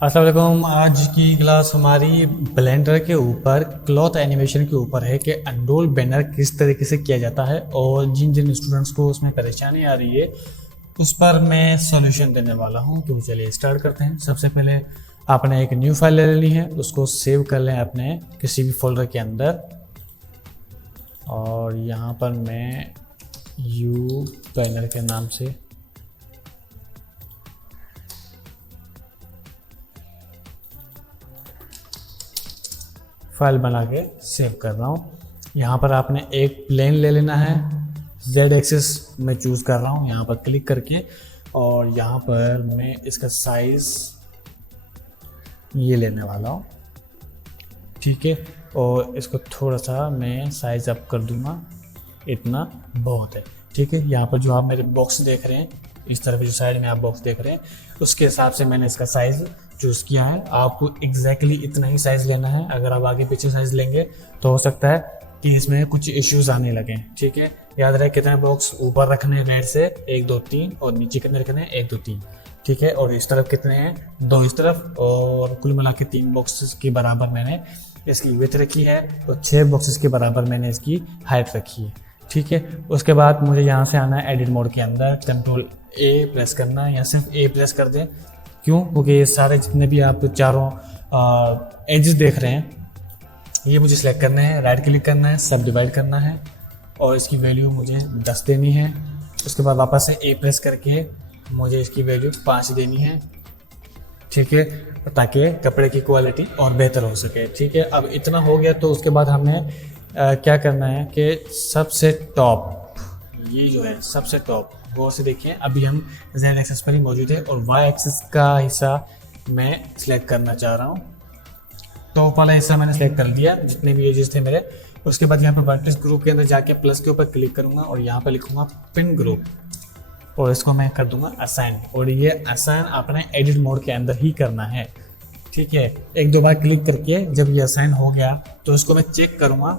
अस्सलाम वालेकुम। आज की क्लास हमारी ब्लेंडर के ऊपर क्लॉथ एनिमेशन के ऊपर है कि अनरोल बैनर किस तरीके से किया जाता है और जिन जिन स्टूडेंट्स को उसमें परेशानी आ रही है उस पर मैं सॉल्यूशन देने वाला हूं। तो चलिए स्टार्ट करते हैं। सबसे पहले आपने एक न्यू फाइल ले लेनी है, उसको सेव कर लें अपने किसी भी फोल्डर के अंदर। और यहाँ पर मैं यू बैनर के नाम से फाइल बना के सेव कर रहा हूँ। यहाँ पर आपने एक प्लेन ले लेना है, जेड एक्सिस में चूज़ कर रहा हूँ यहाँ पर क्लिक करके। और यहाँ पर मैं इसका साइज़ ये लेने वाला हूँ, ठीक है। और इसको थोड़ा सा मैं साइज़ अप कर दूँगा, इतना बहुत है, ठीक है। यहाँ पर जो आप मेरे बॉक्स देख रहे हैं, इस तरफ जो साइड में आप बॉक्स देख रहे हैं, उसके हिसाब से मैंने इसका साइज़ चूज़ किया है। आपको एग्जैक्टली इतना ही साइज़ लेना है। अगर आप आगे पीछे साइज़ लेंगे तो हो सकता है कि इसमें कुछ इश्यूज आने लगे, ठीक है। याद रहे कितने बॉक्स ऊपर रखने हैं रेड से, 1 2 3, और नीचे कितने रखने हैं, 1 2 3, ठीक है। और इस तरफ कितने हैं, 2 इस तरफ, और कुल मिला के 3 बॉक्सेस के बराबर मैंने इसकी विड्थ रखी है और 6 बॉक्सेस के बराबर मैंने इसकी हाइट रखी है, ठीक है। उसके बाद मुझे यहाँ से आना है एडिट मोड के अंदर, कंट्रोल ए प्रेस करना है या सिर्फ ए प्रेस कर दें। क्यों? क्योंकि ये सारे जितने भी आप चारों एजेस देख रहे हैं ये मुझे सिलेक्ट करने हैं, राइट क्लिक करना है, सब डिवाइड करना है और इसकी वैल्यू मुझे 10 देनी है। उसके बाद वापस से ए प्रेस करके मुझे इसकी वैल्यू 5 देनी है, ठीक है, ताकि कपड़े की क्वालिटी और बेहतर हो सके, ठीक है। अब इतना हो गया तो उसके बाद हमें क्या करना है कि सबसे टॉप, ये जो है सबसे टॉप, गौर से देखिए, अभी हम जेड एक्सिस पर ही मौजूद है और वाई एक्सिस का हिस्सा मैं सिलेक्ट करना चाह रहा हूँ। टॉप वाला हिस्सा मैंने सेलेक्ट कर लिया, जितने भी एजेस थे मेरे। उसके बाद यहाँ पर वर्टेक्स ग्रुप के अंदर जाके प्लस के ऊपर क्लिक करूंगा और यहाँ पर लिखूंगा पिन ग्रुप और इसको मैं कर दूंगा असाइन। और ये असाइन अपने एडिट मोड के अंदर ही करना है, ठीक है। 1 2 बार क्लिक करके जब ये असाइन हो गया तो इसको मैं चेक करूंगा।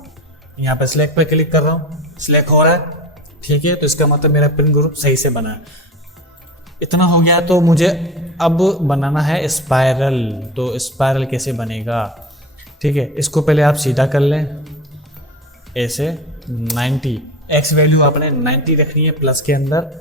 यहाँ पर सिलेक्ट पर क्लिक कर रहा हूँ, सिलेक्ट हो रहा है, ठीक है। तो इसका मतलब मेरा पिन ग्रुप सही से बना है। इतना हो गया तो मुझे अब बनाना है स्पाइरल। तो स्पाइरल कैसे बनेगा, ठीक है। इसको पहले आप सीधा कर लें ऐसे 90, एक्स वैल्यू आपने 90 रखनी है प्लस के अंदर,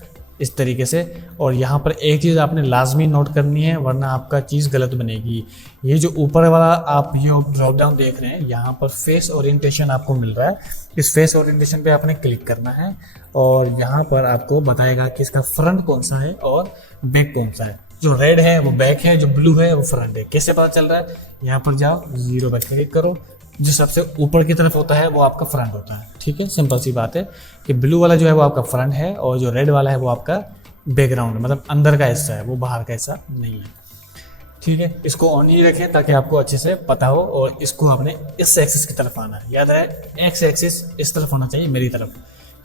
इस तरीके से। और यहाँ पर एक चीज़ आपने लाजमी नोट करनी है वरना आपका चीज़ गलत बनेगी। ये जो ऊपर वाला आप ये ड्रॉप डाउन देख रहे हैं, यहाँ पर फेस ओरिएंटेशन आपको मिल रहा है। इस फेस ओरिएंटेशन पे आपने क्लिक करना है और यहाँ पर आपको बताएगा कि इसका फ्रंट कौन सा है और बैक कौन सा है। जो रेड है वो बैक है, जो ब्लू है वो फ्रंट है। कैसे पता चल रहा है? यहाँ पर जाओ, 0 पर क्लिक करो, जो सबसे ऊपर की तरफ होता है वो आपका फ्रंट होता है, ठीक है। सिंपल सी बात है कि ब्लू वाला जो है वो आपका फ्रंट है और जो रेड वाला है वो आपका बैकग्राउंड, मतलब अंदर का हिस्सा है, वो बाहर का हिस्सा नहीं है, ठीक है। इसको ऑन ही रखें ताकि आपको अच्छे से पता हो। और इसको आपने इस एक्सिस की तरफ आना है, याद रहे एक्स एक्सिस इस तरफ होना चाहिए, मेरी तरफ,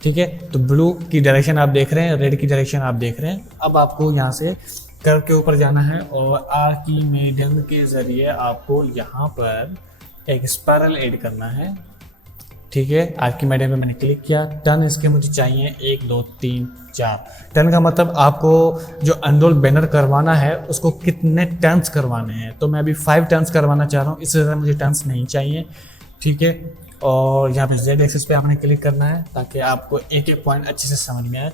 ठीक है। तो ब्लू की डायरेक्शन आप देख रहे हैं, रेड की डायरेक्शन आप देख रहे हैं। अब आपको यहाँ से कर्व के ऊपर जाना है और आर की मीडियम के जरिए आपको यहाँ पर एक स्पाइरल ऐड करना है, ठीक है। आर्किमेडीयम पे मैंने क्लिक किया। टर्न इसके मुझे चाहिए 1 2 3 4। टर्न का मतलब आपको जो अनरोल बैनर करवाना है उसको कितने टर्न्स करवाने हैं। तो मैं अभी 5 टर्न्स करवाना चाह रहा हूँ, इससे ज़्यादा मुझे टर्न्स नहीं चाहिए, ठीक है। और यहाँ पे जेड एक्सिस पे आपने क्लिक करना है ताकि आपको एक एक पॉइंट अच्छे से समझ में आए।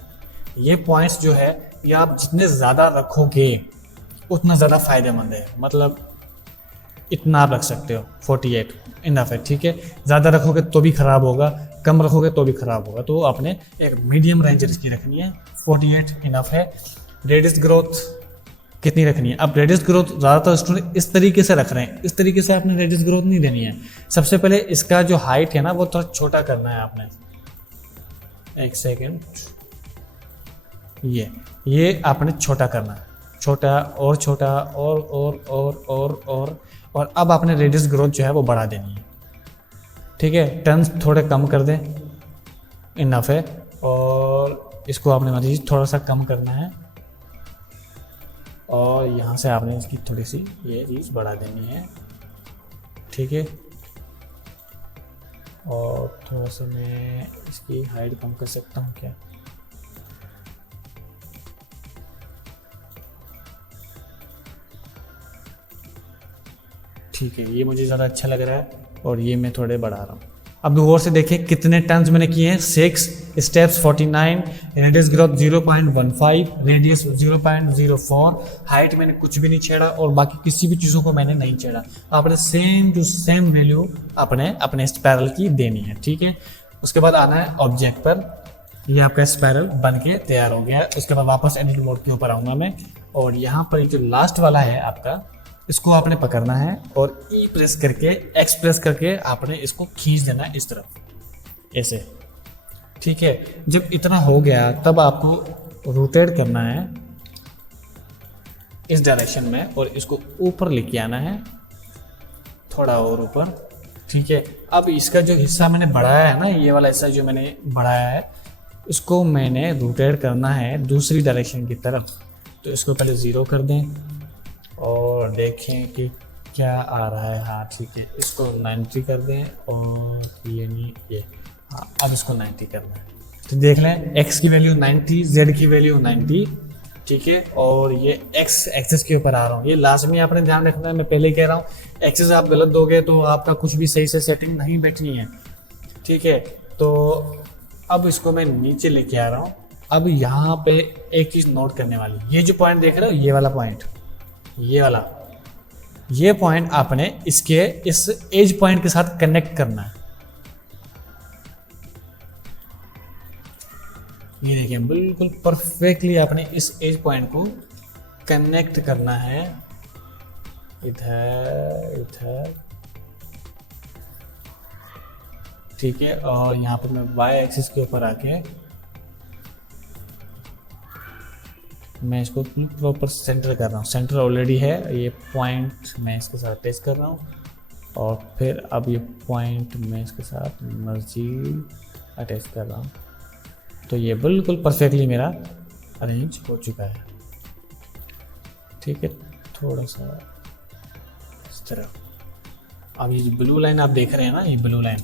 ये पॉइंट्स जो है ये आप जितने ज़्यादा रखोगे उतना ज़्यादा फायदेमंद है। मतलब इतना आप रख सकते हो, 48 इनफ है, ठीक है। ज़्यादा रखोगे तो भी ख़राब होगा, कम रखोगे तो भी ख़राब होगा। तो आपने एक मीडियम रेंज इसकी रखनी है, 48 इनफ है। रेडियस ग्रोथ कितनी रखनी है? अब रेडियस ग्रोथ ज़्यादातर स्टूडेंट इस तरीके से रख रहे हैं, इस तरीके से आपने रेडियस ग्रोथ नहीं देनी है। सबसे पहले इसका जो हाइट है ना वो थोड़ा छोटा करना है आपने। एक सेकेंड, ये आपने छोटा करना है, छोटा और छोटा और अब आपने रेडियस ग्रोथ जो है वो बढ़ा देनी है, ठीक है। टर्न्स थोड़े कम कर दें, इनफ है। और इसको आपने मान लीजिए थोड़ा सा कम करना है और यहाँ से आपने इसकी थोड़ी सी ये चीज़ बढ़ा देनी है, ठीक है। और थोड़ा सा मैं इसकी हाइट कम कर सकता हूँ क्या? ठीक है, ये मुझे ज़्यादा अच्छा लग रहा है और ये मैं थोड़े बढ़ा रहा हूँ। अब गौर से देखिए कितने टर्न्स मैंने किए हैं, 6 steps 49, radius growth 0.15, radius 0.04, height मैंने कुछ भी नहीं छेड़ा और बाकी किसी भी चीज़ों को मैंने नहीं छेड़ा। आपने सेम टू सेम वैल्यू अपने स्पायरल की देनी है। ठीक है, उसके बाद आना है ऑब्जेक्ट पर। ये आपका स्पायरल बन के तैयार हो गया है। उसके बाद वापस एडिट मोड के ऊपर आऊँगा मैं और यहाँ पर जो लास्ट वाला है आपका, इसको आपने पकड़ना है और ई प्रेस करके, एक्स प्रेस करके आपने इसको खींच देना है इस तरफ ऐसे। ठीक है, जब इतना हो गया तब आपको रोटेट करना है इस डायरेक्शन में और इसको ऊपर लेके आना है, थोड़ा और ऊपर। ठीक है, अब इसका जो हिस्सा मैंने बढ़ाया है ना, ये वाला हिस्सा जो मैंने बढ़ाया है, इसको मैंने रोटेट करना है दूसरी डायरेक्शन की तरफ। तो इसको पहले 0 कर दें और देखें कि क्या आ रहा है। हाँ ठीक है, इसको 90 कर दें और ये नहीं, ये हाँ, अब इसको 90 करना है। तो देख लें, x की वैल्यू 90, z की वैल्यू 90। ठीक है, और ये x एक्सिस के ऊपर आ रहा हूँ। ये लाजमी आपने ध्यान रखना है, मैं पहले ही कह रहा हूँ, एक्सिस आप गलत दोगे तो आपका कुछ भी सही से सेटिंग नहीं बैठनी है। ठीक है, तो अब इसको मैं नीचे लेके आ रहा हूँ। अब यहाँ पे एक चीज़ नोट करने वाली, ये जो पॉइंट देख रहे हो, ये वाला पॉइंट, ये पॉइंट आपने इसके इस एज पॉइंट के साथ कनेक्ट करना है। ये देखिए, बिल्कुल परफेक्टली आपने इस एज पॉइंट को कनेक्ट करना है, इधर। ठीक है, और यहाँ पर मैं y एक्सिस के ऊपर आके मैं इसको प्रॉपर सेंटर कर रहा हूँ। सेंटर ऑलरेडी है, ये पॉइंट मैं इसके साथ अटैच कर रहा हूँ और फिर अब ये पॉइंट मैं इसके साथ मर्जी अटैच कर रहा हूँ। तो ये बिल्कुल परफेक्टली मेरा अरेंज हो चुका है। ठीक है, थोड़ा सा इस तरह। अब ये ब्लू लाइन आप देख रहे हैं ना, ये ब्लू लाइन,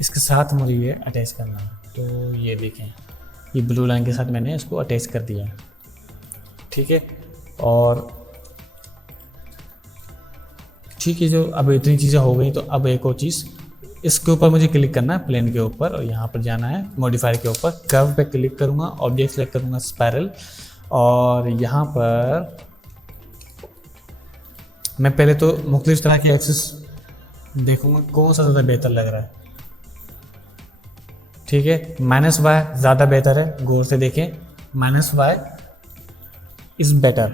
इसके साथ मुझे ये अटैच करना है। तो ये देखें, ये ब्लू लाइन के साथ मैंने इसको अटैच कर दिया है। ठीक है, और ठीक है, जो अब इतनी चीज़ें हो गई, तो अब एक और चीज़, इसके ऊपर मुझे क्लिक करना है, प्लेन के ऊपर, और यहाँ पर जाना है मॉडिफायर के ऊपर, कर्व पे क्लिक करूँगा, ऑब्जेक्ट सेलेक्ट करूँगा स्पायरल, और यहाँ पर मैं पहले तो मुख्तलिफ तरह के एक्सिस देखूँगा कौन सा ज़्यादा बेहतर लग रहा है। ठीक है, -y ज़्यादा बेहतर है, गौर से देखें, -y इज बेटर।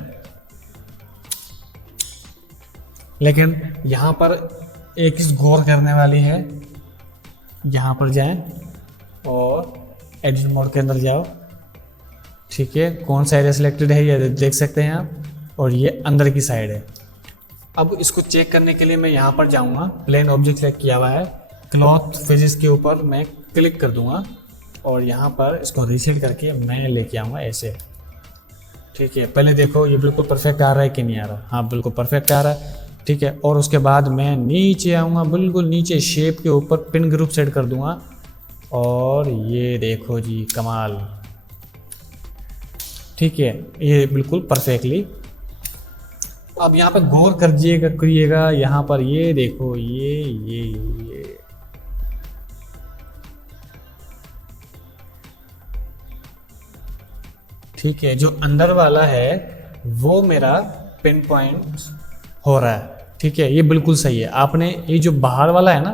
लेकिन यहाँ पर एक चीज़ गौर करने वाली है, यहाँ पर जाएं और एडिट मोड के अंदर जाओ। ठीक है, कौन सा एरिया सिलेक्टेड है ये देख सकते हैं आप, और ये अंदर की साइड है। अब इसको चेक करने के लिए मैं यहाँ पर जाऊँगा, प्लेन ऑब्जेक्ट सेलेक्ट किया हुआ है, क्लॉथ फेजेस के ऊपर मैं क्लिक कर दूंगा और यहाँ पर इसको रीसेट करके मैं लेके आऊँगा ऐसे। ठीक है, पहले देखो ये बिल्कुल परफेक्ट आ रहा है कि नहीं आ रहा। हाँ, बिल्कुल परफेक्ट आ रहा है। ठीक है, और उसके बाद मैं नीचे आऊँगा, बिल्कुल नीचे शेप के ऊपर पिन ग्रुप सेट कर दूंगा और ये देखो जी, कमाल। ठीक है, ये बिल्कुल परफेक्टली। अब यहाँ पर गौर करिएगा, यहाँ पर ये देखो, ये ठीक है, जो अंदर वाला है वो मेरा पिन पॉइंट हो रहा है। ठीक है, ये बिल्कुल सही है। आपने ये जो बाहर वाला है ना,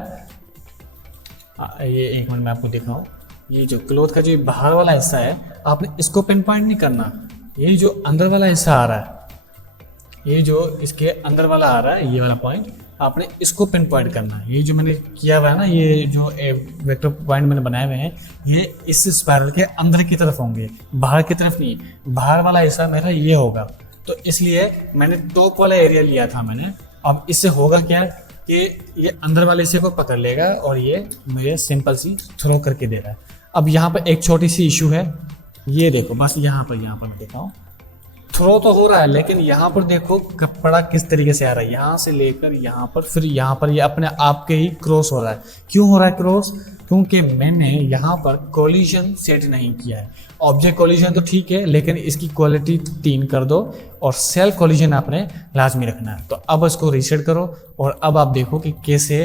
ये एक मिनट मैं आपको दिखाऊं, ये जो क्लोथ का जो बाहर वाला हिस्सा है, आपने इसको पिन पॉइंट नहीं करना। ये जो अंदर वाला हिस्सा आ रहा है, ये जो इसके अंदर वाला आ रहा है, ये वाला पॉइंट, आपने इसको पिन पॉइंट करना है। ये जो मैंने किया हुआ है ना, ये जो वेक्टर पॉइंट मैंने बनाए हुए हैं, ये इस स्पाइरल के अंदर की तरफ होंगे, बाहर की तरफ नहीं। बाहर वाला हिस्सा मेरा ये होगा, तो इसलिए मैंने टॉप वाला एरिया लिया था मैंने। अब इससे होगा क्या कि ये अंदर वाले हिस्से को पकड़ लेगा और ये मुझे सिंपल सी थ्रो करके दे रहा है। अब यहाँ पर एक छोटी सी इशू है, ये देखो, बस यहाँ पर मैं दिखाऊँ, थ्रो तो हो रहा है, लेकिन यहाँ पर देखो कपड़ा किस तरीके से आ रहा है, यहाँ से लेकर यहाँ पर, फिर यहाँ पर ये अपने आप के ही क्रॉस हो रहा है। क्यों हो रहा है क्रॉस? क्योंकि मैंने यहाँ पर कोलिजन सेट नहीं किया है। ऑब्जेक्ट कोलिजन तो ठीक है, लेकिन इसकी क्वालिटी 3 कर दो और सेल्फ कोलिजन आपने लाजमी रखना है। तो अब इसको रीसेट करो और अब आप देखो कि कैसे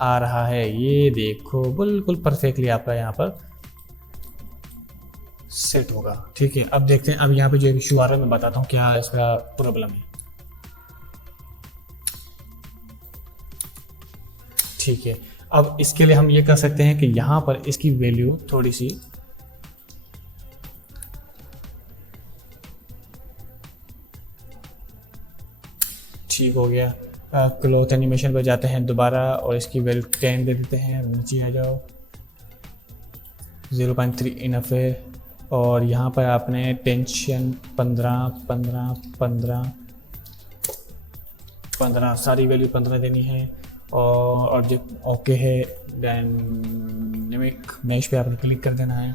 आ रहा है। ये देखो बिल्कुल परफेक्टली आपका यहाँ पर सेट होगा। ठीक है, अब देखते हैं। अब यहाँ पे जो इशू आ रहा है मैं बताता हूँ क्या इसका प्रॉब्लम है। ठीक है, अब इसके लिए हम ये कर सकते हैं कि यहाँ पर इसकी वैल्यू थोड़ी सी ठीक हो गया। क्लोथ एनिमेशन पर जाते हैं दोबारा और इसकी वैल्यू 10 दे देते हैं। नीचे आ जाओ, 0.3 इनफ है। और यहाँ पर आपने टेंशन 15 15 15 15 सारी वैल्यू 15 देनी है। और ऑब्जेक्ट ओके है, डायनेमिक मैश पे आपने क्लिक कर देना है।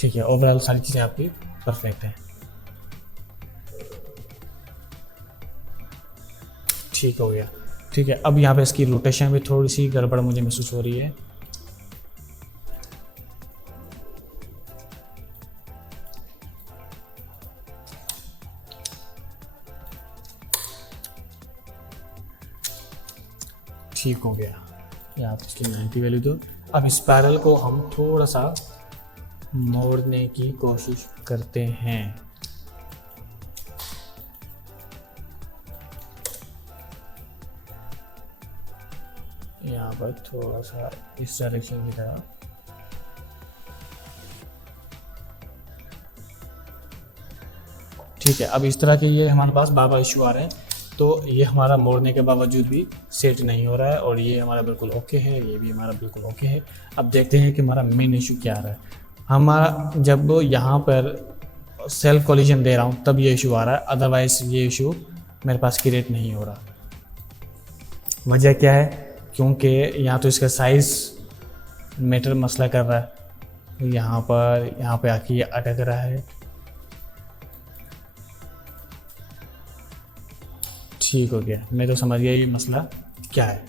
ठीक है, ओवरऑल सारी चीज़ें आपकी परफेक्ट है। ठीक हो गया। ठीक है, अब यहाँ पे इसकी रोटेशन भी थोड़ी सी गड़बड़ मुझे महसूस हो रही है। ठीक हो गया, यहाँ पे इसकी 90 वैल्यू दो। अब स्पाइरल को हम थोड़ा सा मोड़ने की कोशिश करते हैं। यहाँ पर थोड़ा सा इस डायरेक्शन की तरह। ठीक है, अब इस तरह के ये हमारे पास बार-बार इशू आ रहे हैं, तो ये हमारा मोड़ने के बावजूद भी सेट नहीं हो रहा है। और ये हमारा बिल्कुल ओके है, ये भी हमारा बिल्कुल ओके है। अब देखते हैं कि हमारा मेन इशू क्या आ रहा है। हमारा जब यहाँ पर सेल्फ कोलिजन दे रहा हूँ तब ये इशू आ रहा है, अदरवाइज ये इशू मेरे पास क्रिएट नहीं हो रहा। वजह क्या है? क्योंकि यहाँ तो इसका साइज़ मैटर मसला कर रहा है, यहाँ पे आके ये अटक रहा है। ठीक हो गया, मैं तो समझ गया ये मसला क्या है।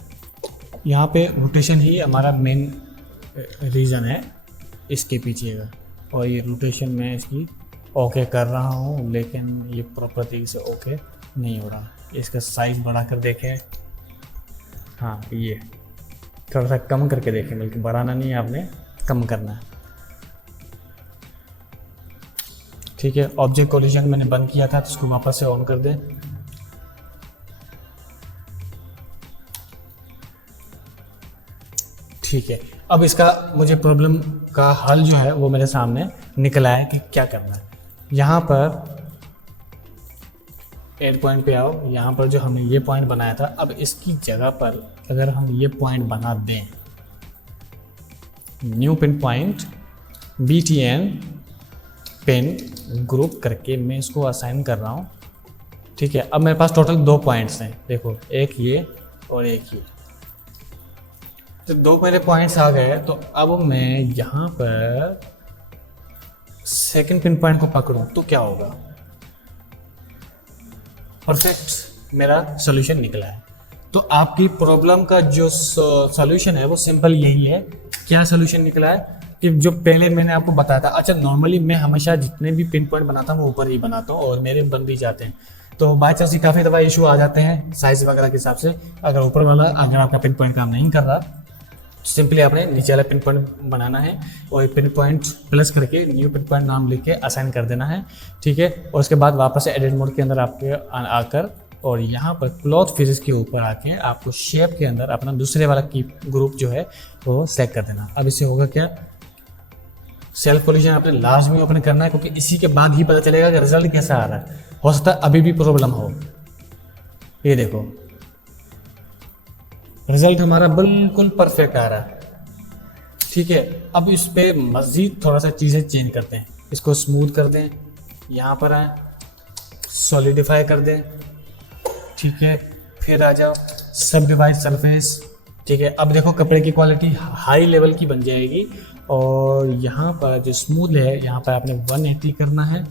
यहाँ पे रोटेशन ही हमारा मेन रीज़न है इसके पीछे का। और ये रोटेशन मैं इसकी ओके कर रहा हूँ, लेकिन ये प्रॉपर तरीके से ओके नहीं हो रहा। इसका साइज़ बढ़ा कर देखें, हाँ ये थोड़ा सा कम करके देखें, बल्कि बढ़ाना नहीं है आपने, कम करना है। ठीक है, ऑब्जेक्ट कोलिजन मैंने बंद किया था तो उसको वापस से ऑन कर दें। ठीक है, अब इसका मुझे प्रॉब्लम का हल जो है वो मेरे सामने निकला है कि क्या करना है। यहाँ पर एड पॉइंट पे आओ, यहाँ पर जो हमने ये पॉइंट बनाया था, अब इसकी जगह पर अगर हम ये पॉइंट बना दें, new pin point BTN pin group करके मैं इसको असाइन कर रहा हूँ। ठीक है, अब मेरे पास टोटल 2 पॉइंट्स हैं, देखो एक ये और एक ये। तो 2 मेरे पॉइंट्स आ गए, तो अब मैं यहाँ पर सेकंड पिन पॉइंट को पकड़ूं तो क्या होगा? परफेक्ट मेरा सोल्यूशन निकला है। तो आपकी प्रॉब्लम का जो सोल्यूशन है वो सिंपल यही है। क्या सोल्यूशन निकला है कि जो पहले मैंने आपको बताया था। अच्छा, नॉर्मली मैं हमेशा जितने भी पिन पॉइंट बनाता हूँ वो ऊपर ही बनाता हूँ और मेरे बन भी जाते हैं। तो बाई चांस ही काफ़ी दफ़ा इशू आ जाते हैं साइज़ वगैरह के हिसाब से। अगर ऊपर वाला अगर आपका पिन पॉइंट काम नहीं कर रहा, सिंपली आपने नीचे वाला पिन पॉइंट बनाना है और पिन पॉइंट प्लस करके न्यू पिन पॉइंट नाम लिख के असाइन कर देना है। ठीक है, और उसके बाद वापस से एडिट मोड के अंदर आपके आकर और यहाँ पर क्लॉथ फिजिक्स के ऊपर आके आपको शेप के अंदर अपना दूसरे वाला की ग्रुप जो है वो सेलेक्ट कर देना। अब इससे होगा क्या? सेल्फ कोलिजन आपने लाजमी ओपन करना है, क्योंकि इसी के बाद ही पता चलेगा कि रिजल्ट कैसा आ रहा है। हो सकता है अभी भी प्रॉब्लम हो। ये देखो रिजल्ट हमारा बिल्कुल परफेक्ट आ रहा है। ठीक है, अब इस पे मज़ीद थोड़ा सा चीज़ें चेंज करते हैं। इसको स्मूथ कर दें, यहाँ पर आए, सॉलिडिफाई कर दें। ठीक है, फिर आ जाओ सब डिवाइड सरफेस। ठीक है, अब देखो कपड़े की क्वालिटी हाई लेवल की बन जाएगी। और यहाँ पर जो स्मूथ है, यहाँ पर आपने 180 करना है,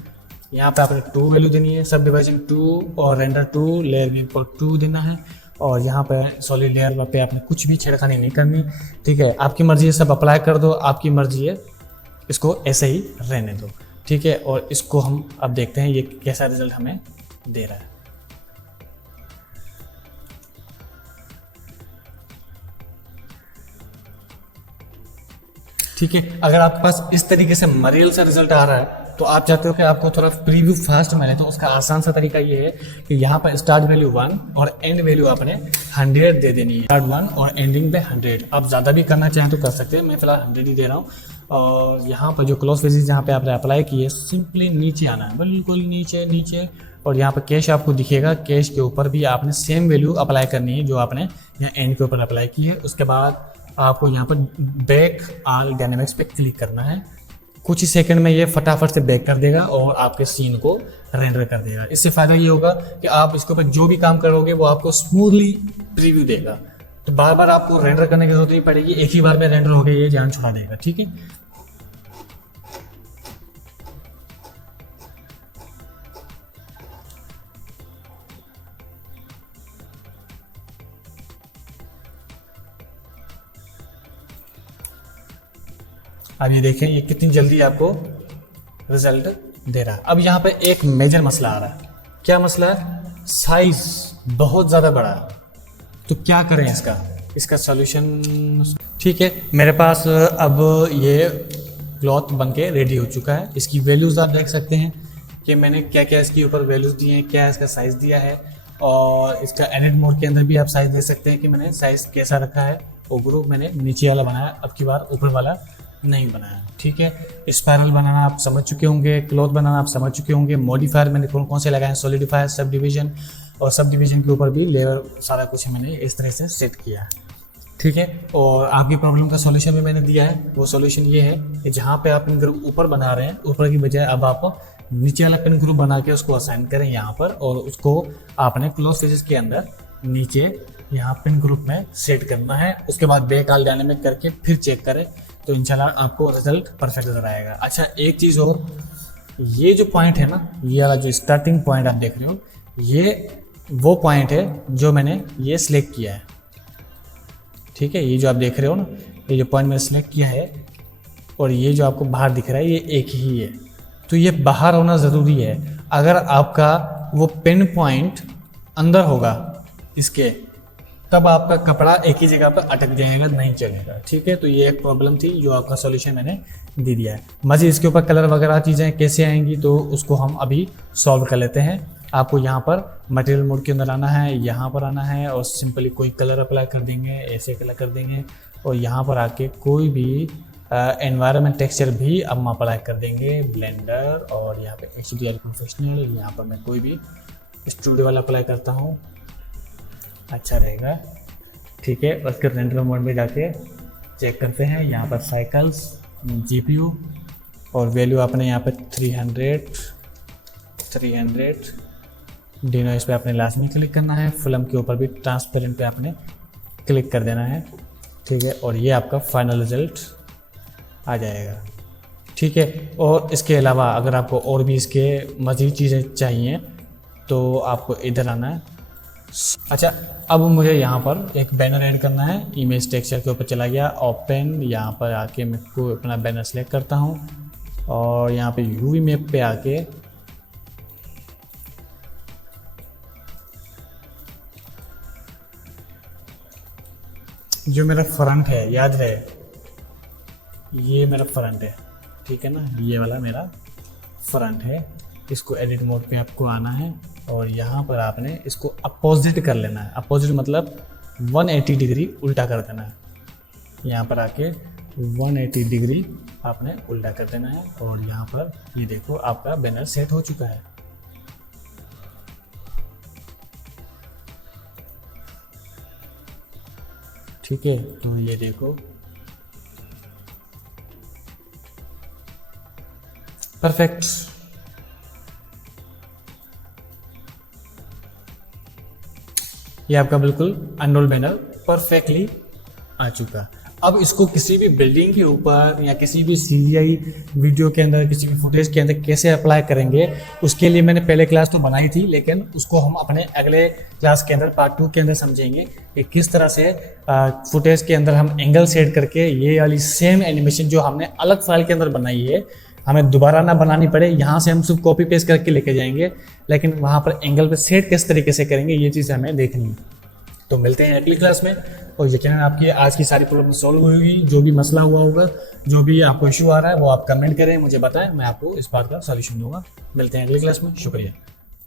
यहाँ पे आपने 2 वैल्यू देनी है, सब डिवीजन 2 और रेंडर 2, लेयर में पर 2 देना है। और यहाँ पे सॉलिड लेयर पे आपने कुछ भी छेड़खानी नहीं करनी, ठीक है। आपकी मर्जी है, सब अप्लाई कर दो, आपकी मर्जी है, इसको ऐसे ही रहने दो, ठीक है। और इसको हम अब देखते हैं ये कैसा रिजल्ट हमें दे रहा है। ठीक है, अगर आपके पास इस तरीके से मरियल सा रिजल्ट आ रहा है तो आप चाहते हो कि आपको थोड़ा प्रीव्यू फास्ट मिले, तो उसका आसान सा तरीका ये है कि यहाँ पर स्टार्ट वैल्यू 1 और एंड वैल्यू आपने 100 दे देनी है। स्टार्ट 1 और एंडिंग पे 100। आप ज़्यादा भी करना चाहें तो कर सकते हैं, मैं फिलहाल 100 ही दे रहा हूँ। और यहाँ पर जो क्लोज फेजेस जहाँ पे आपने अप्लाई किए, सिंपली नीचे आना है, बिल्कुल नीचे नीचे। और यहाँ पर कैश आपको दिखेगा, कैश के ऊपर भी आपने सेम वैल्यू अप्लाई करनी है जो आपने यहाँ एंड के ऊपर अप्लाई की है। उसके बाद आपको यहाँ पर बैक ऑल डायनेमिक्स पे क्लिक करना है। कुछ ही सेकंड में ये फटाफट से बैक कर देगा और आपके सीन को रेंडर कर देगा। इससे फायदा ये होगा कि आप इसके ऊपर जो भी काम करोगे वो आपको स्मूथली प्रीव्यू देगा, तो बार बार आपको रेंडर करने की जरूरत नहीं पड़ेगी, एक ही बार में रेंडर हो गया, ये जान छुड़ा देगा, ठीक है। अब ये देखें ये कितनी जल्दी आपको रिजल्ट दे रहा है। अब यहाँ पे एक मेजर मसला आ रहा है। क्या मसला है? साइज बहुत ज़्यादा बड़ा है, तो क्या करें इसका सॉल्यूशन। ठीक है, मेरे पास अब ये क्लॉथ बनके रेडी हो चुका है। इसकी वैल्यूज़ आप देख सकते हैं कि मैंने क्या क्या इसके ऊपर वैल्यूज़ दिए हैं, क्या इसका साइज़ दिया है। और इसका एडिट मोड के अंदर भी आप साइज़ देख सकते हैं कि मैंने साइज़ कैसा रखा है। वो ग्रुप मैंने नीचे वाला बनाया, अब की बार ऊपर वाला नहीं बनाया, ठीक है। स्पाइरल बनाना आप समझ चुके होंगे, क्लॉथ बनाना आप समझ चुके होंगे। मॉडिफायर मैंने कौन कौन से लगाए हैं, सॉलिडिफायर, सब डिवीजन, और सब डिवीजन के ऊपर भी लेयर, सारा कुछ मैंने इस तरह से सेट किया है, ठीक है। और आपकी प्रॉब्लम का सॉल्यूशन भी मैंने दिया है। वो सॉल्यूशन ये है कि जहाँ पे आप पिन ग्रुप ऊपर बना रहे हैं, ऊपर की बजाय अब आप नीचे वाला पिन ग्रुप बना के उसको असाइन करें यहाँ पर, और उसको आपने क्लोज फेजेस के अंदर नीचे यहाँ पिन ग्रुप में सेट करना है। उसके बाद बैक ऑल डायनेमिक करके फिर चेक करें तो इंशाल्लाह आपको रिजल्ट परफेक्ट नजर आएगा। अच्छा, एक चीज़ और, ये जो पॉइंट है ना, ये वाला जो स्टार्टिंग पॉइंट आप देख रहे हो, ये वो पॉइंट है जो मैंने ये सिलेक्ट किया है, ठीक है। ये जो आप देख रहे हो ना, ये जो पॉइंट मैंने सिलेक्ट किया है और ये जो आपको बाहर दिख रहा है, ये एक ही है, तो ये बाहर होना ज़रूरी है। अगर आपका वो पिन पॉइंट अंदर होगा इसके, तब आपका कपड़ा एक ही जगह पर अटक जाएगा, नहीं चलेगा, ठीक है। तो ये एक प्रॉब्लम थी जो आपका सॉल्यूशन मैंने दे दिया है। मज़ीद इसके ऊपर कलर वगैरह चीज़ें कैसे आएंगी तो उसको हम अभी सॉल्व कर लेते हैं। आपको यहाँ पर मटेरियल मोड के अंदर आना है, यहाँ पर आना है और सिंपली कोई कलर अप्लाई कर देंगे, ऐसे कलर कर देंगे। और यहाँ पर आके कोई भी एनवायरनमेंट टेक्सचर भी अब हम अप्लाई कर देंगे, ब्लेंडर, और यहाँ पे HDR प्रोफेशनल, यहाँ पर मैं कोई भी स्टूडियो वाला अप्लाई करता हूँ, अच्छा रहेगा, ठीक है। उसके रेंडर मोड में जाके चेक करते हैं। यहाँ पर साइकिल्स, GPU और वैल्यू आपने यहाँ पे 300 डिनोइस पे आपने लास्ट में क्लिक करना है। फिल्म के ऊपर भी ट्रांसपेरेंट पे आपने क्लिक कर देना है, ठीक है। और ये आपका फाइनल रिजल्ट आ जाएगा, ठीक है। और इसके अलावा अगर आपको और भी इसके मज़ीद चीज़ें चाहिए तो आपको इधर आना है। अच्छा, अब मुझे यहाँ पर एक बैनर ऐड करना है। इमेज टेक्सचर के ऊपर चला गया, ओपन, यहाँ पर आके मैं को अपना बैनर सेलेक्ट करता हूँ और यहाँ पे यूवी मैप पे आके जो मेरा फ्रंट है, याद रहे ये मेरा फ्रंट है, ठीक है ना, ये वाला मेरा फ्रंट है। इसको एडिट मोड पे आपको आना है और यहाँ पर आपने इसको अपोजिट कर लेना है। अपोजिट मतलब 180 डिग्री उल्टा कर देना है। यहाँ पर आके 180 डिग्री आपने उल्टा कर देना है और यहाँ पर ये देखो आपका बैनर सेट हो चुका है। ठीक है, तो ये देखो परफेक्ट। ये आपका बिल्कुल अनरोल बैनर परफेक्टली आ चुका। अब इसको किसी भी बिल्डिंग के ऊपर या किसी भी CGI वीडियो के अंदर, किसी भी फुटेज के अंदर कैसे अप्लाई करेंगे, उसके लिए मैंने पहले क्लास तो बनाई थी, लेकिन उसको हम अपने अगले क्लास के अंदर पार्ट 2 के अंदर समझेंगे कि किस तरह से फुटेज के अंदर हम एंगल सेट करके ये वाली सेम एनिमेशन जो हमने अलग फाइल के अंदर बनाई है, हमें दोबारा ना बनानी पड़े। यहाँ से हम सिर्फ कॉपी पेस्ट करके लेके जाएंगे, लेकिन वहाँ पर एंगल पे सेट किस तरीके से करेंगे ये चीज़ हमें देखनी है। तो मिलते हैं अगली क्लास में, और यकीनन आपकी आज की सारी प्रॉब्लम सॉल्व होगी। जो भी मसला हुआ होगा, जो भी आपको इशू आ रहा है, वो आप कमेंट करें, मुझे बताएं, मैं आपको इस बात का सॉल्यूशन दूंगा। मिलते हैं अगली क्लास में, शुक्रिया।